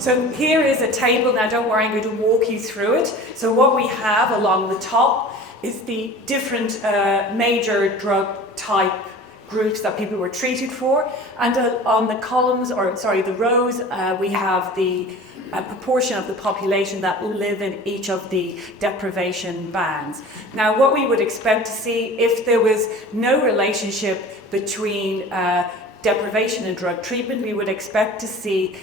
So here is a table. Now don't worry, I'm going to walk you through it. So what we have along the top is the different major drug type groups that people were treated for. And on the columns, or sorry, the rows, we have the proportion of the population that live in each of the deprivation bands. Now, what we would expect to see if there was no relationship between deprivation and drug treatment, we would expect to see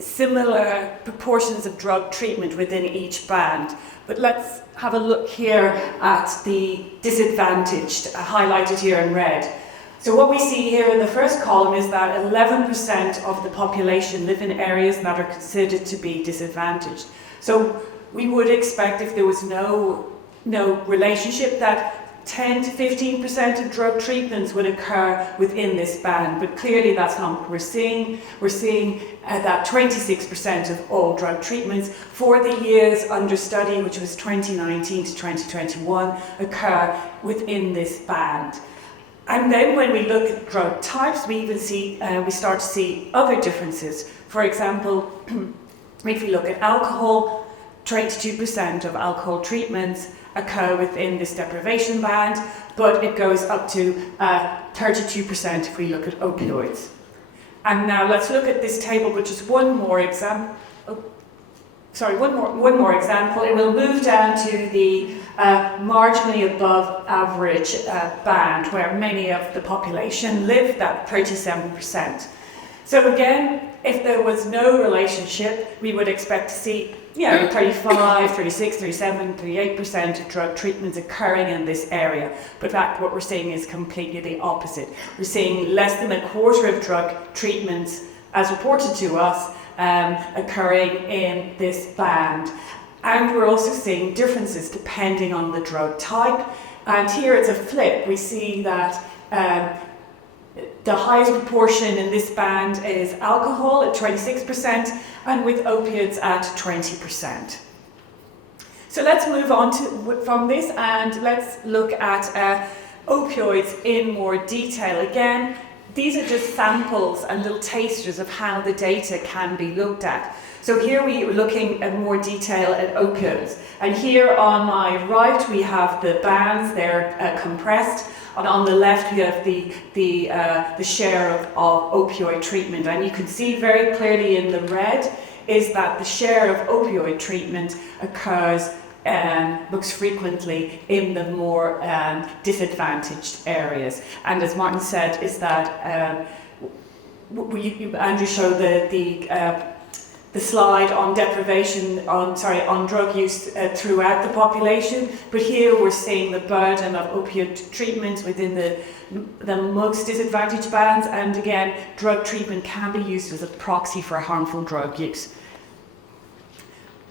similar proportions of drug treatment within each band. But let's have a look here at the disadvantaged, highlighted here in red. So what we see here in the first column is that 11% of the population live in areas that are considered to be disadvantaged. So we would expect, if there was no relationship, that 10 to 15% of drug treatments would occur within this band, but clearly that's not what we're seeing. We're seeing that 26% of all drug treatments for the years under study, which was 2019 to 2021, occur within this band. And then when we look at drug types, we even see, we start to see other differences. For example, if we look at alcohol, 22% of alcohol treatments occur within this deprivation band, but it goes up to 32% if we look at opioids. And now let's look at this table, which is one more example. One more example. It will move down to the marginally above average band, where many of the population live, that 37%. So again, if there was no relationship, we would expect to see 35, 36, 37, 38% of drug treatments occurring in this area. But in fact, what we're seeing is completely the opposite. We're seeing less than a quarter of drug treatments, as reported to us, occurring in this band. And we're also seeing differences depending on the drug type. And here it's a flip. We see that the highest proportion in this band is alcohol at 26%, and with opiates at 20%. So let's move on from this, and let's look at opioids in more detail. Again, these are just samples and little tasters of how the data can be looked at. So here we are looking at more detail at opioids. And here on my right we have the bands, they're compressed. And on the left we have the share of opioid treatment. And you can see very clearly in the red is that the share of opioid treatment occurs most frequently in the more disadvantaged areas. And as Martin said, is that Andrew showed the slide on deprivation, on drug use throughout the population, but here we're seeing the burden of opioid treatments within the most disadvantaged bands, and again, drug treatment can be used as a proxy for harmful drug use.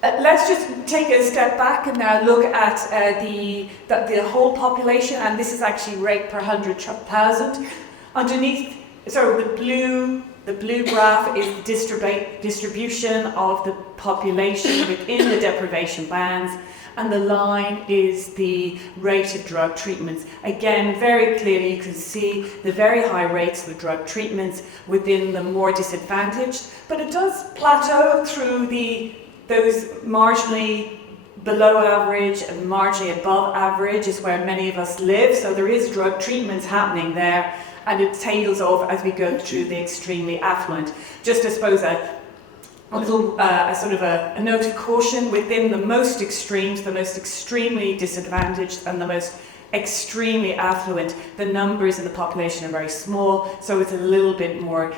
Let's just take a step back and now look at the whole population, and this is actually rate per 100,000. Underneath, the blue graph is the distribution of the population within the deprivation bands, and the line is the rate of drug treatments. Again, very clearly you can see the very high rates of drug treatments within the more disadvantaged, but it does plateau through those marginally below average and marginally above average is where many of us live, so there is drug treatments happening there, and it tails off as we go through the extremely affluent. Just I suppose a note of caution within the most extremes, the most extremely disadvantaged and the most extremely affluent, the numbers in the population are very small, so it's a little more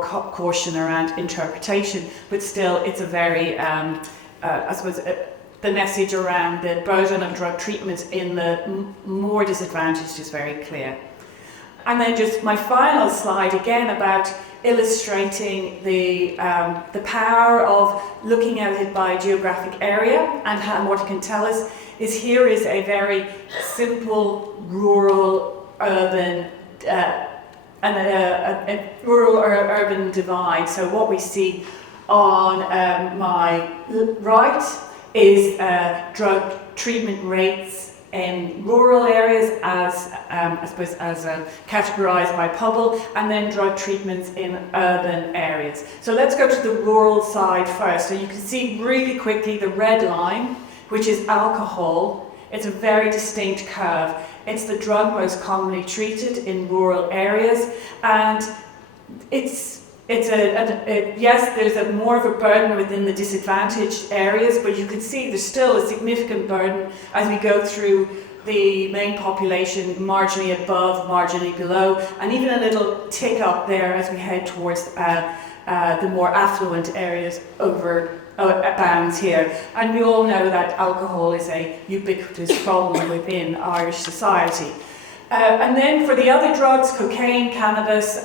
caution around interpretation, but still it's a very, the message around the burden of drug treatments in the more disadvantaged is very clear. And then just my final slide again about illustrating the power of looking at it by geographic area, and what it can tell us is here is a very simple rural urban rural or urban divide. So what we see on my right is drug treatment rates in rural areas as, I suppose, as categorised by Pobble, and then drug treatments in urban areas. So let's go to the rural side first. So you can see really quickly the red line, which is alcohol. It's a very distinct curve. It's the drug most commonly treated in rural areas, and yes, there's more of a burden within the disadvantaged areas, but you can see there's still a significant burden as we go through the main population, marginally above, marginally below, and even a little tick up there as we head towards the more affluent areas over bounds here. And we all know that alcohol is a ubiquitous problem within Irish society. And then for the other drugs, cocaine, cannabis,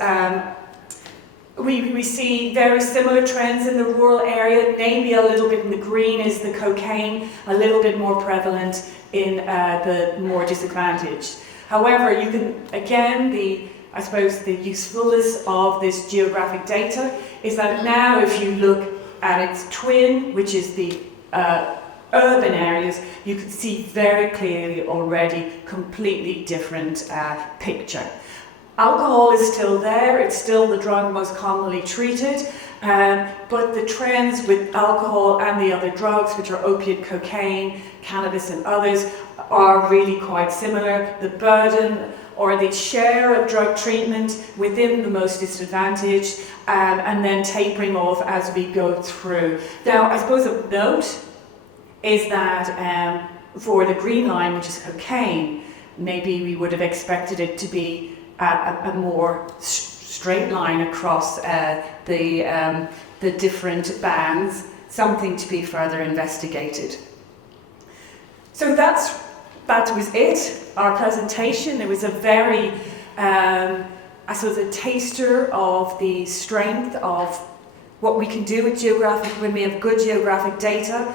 we see very similar trends in the rural area. Maybe a little bit in the green is the cocaine, a little bit more prevalent in the more disadvantaged. However, you can, again, I suppose the usefulness of this geographic data is that now if you look at its twin, which is the urban areas, you can see very clearly already completely different picture. Alcohol is still there, it's still the drug most commonly treated, but the trends with alcohol and the other drugs, which are opiate, cocaine, cannabis and others, are really quite similar. The burden or the share of drug treatment within the most disadvantaged, and then tapering off as we go through. Now, I suppose of note is that for the green line, which is cocaine, maybe we would have expected it to be a more straight line across the different bands, something to be further investigated. So that was it, our presentation. It was a very, I suppose, a taster of the strength of what we can do with geographic, when we have good geographic data.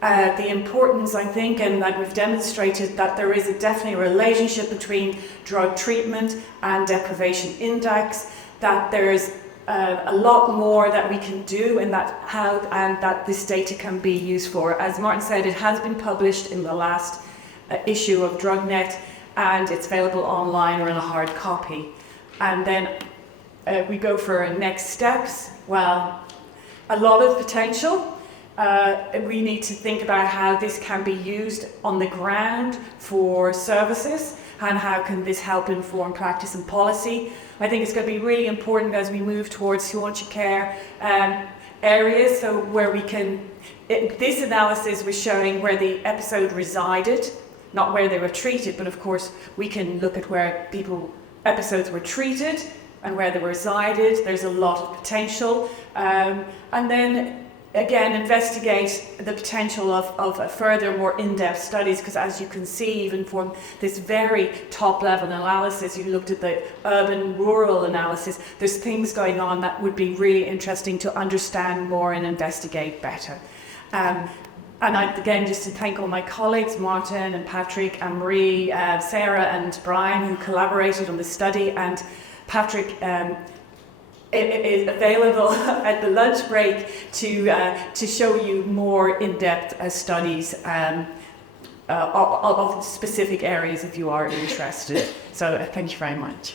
The importance, I think, and that we've demonstrated that there is definitely a relationship between drug treatment and deprivation index, that there's a lot more that we can do and that this data can be used for. As Martin said, it has been published in the last issue of DrugNet, and it's available online or in a hard copy. And then we go for next steps. Well, a lot of potential. We need to think about how this can be used on the ground for services, and how can this help inform practice and policy. I think it's going to be really important as we move towards dementia care areas, so where we can, this analysis was showing where the episode resided, not where they were treated, but of course we can look at where episodes were treated and where they resided. There's a lot of potential. And then again, investigate the potential of a further, more in-depth studies, because as you can see, even from this very top-level analysis, you looked at the urban-rural analysis, there's things going on that would be really interesting to understand more and investigate better. And again, just to thank all my colleagues, Martin and Patrick and Marie, Sarah and Brian, who collaborated on the study, and Patrick it is available at the lunch break to show you more in-depth studies of specific areas if you are interested. So thank you very much.